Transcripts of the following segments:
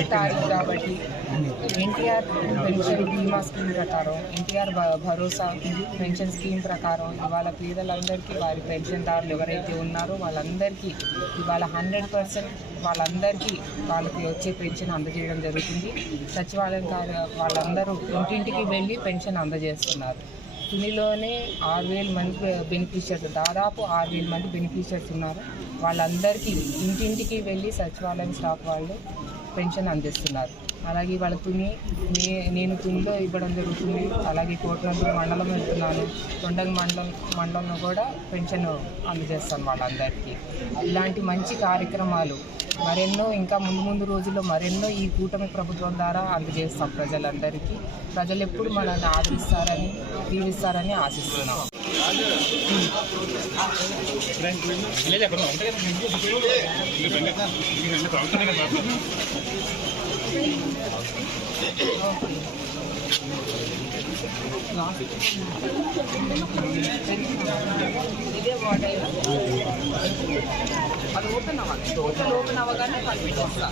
1 తారీఖు కాబట్టి ఎన్టీఆర్ పెన్షన్ బీమా స్కీమ్ ప్రకారం, ఎన్టీఆర్ భరోసా పెన్షన్ స్కీమ్ ప్రకారం ఇవాళ పేదలందరికీ వారి పెన్షన్దారులు ఎవరైతే ఉన్నారో వాళ్ళందరికీ ఇవాళ 100% వాళ్ళందరికీ వాళ్ళకి వచ్చే పెన్షన్ అందజేయడం జరుగుతుంది. సచివాలయం వాళ్ళందరూ ఇంటింటికి వెళ్ళి పెన్షన్ అందజేస్తున్నారు. తునిలోనే 6,000 మంది బెనిఫిషియర్స్, దాదాపు 6,000 మంది బెనిఫిషియర్స్ ఉన్నారు. వాళ్ళందరికీ ఇంటింటికి వెళ్ళి సచివాలయం స్టాఫ్ వాళ్ళు పెన్షన్ అందిస్తున్నారు. అలాగే వాళ్ళ నేను తునిలో ఇవ్వడం జరుగుతుంది. అలాగే కోటనందూరు మండలం వెళ్తున్నాను, తొండగ మండలంలో కూడా పెన్షన్ అందజేస్తాను వాళ్ళందరికీ. ఇలాంటి మంచి కార్యక్రమాలు మరెన్నో ఇంకా ముందు రోజుల్లో మరెన్నో ఈ కూటమి ప్రభుత్వం ద్వారా అందజేస్తాం ప్రజలందరికీ. ప్రజలు ఎప్పుడు మనల్ని ఆదరిస్తారని దీవిస్తారని ఆశిస్తున్నాం. ఇదే వాటర్ అది ఓపెన్ అవ్వాలి. ఓపెన్ అవ్వగానే పంపించేస్తా.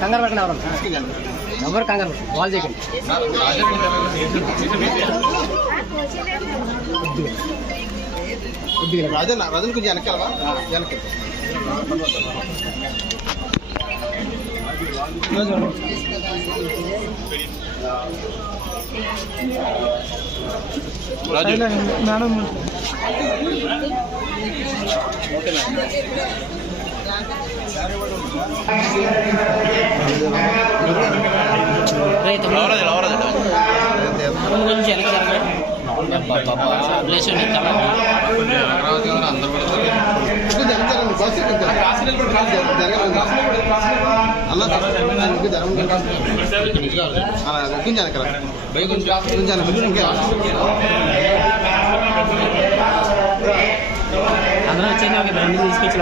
కంగారు పడకండి ఎవరు కంగారు వాళ్ళు చేయకండి. రాజన్ కొంచెం వెనకాలవా వెనక్కి మేడం అందరూ వచ్చేది తీసుకొచ్చి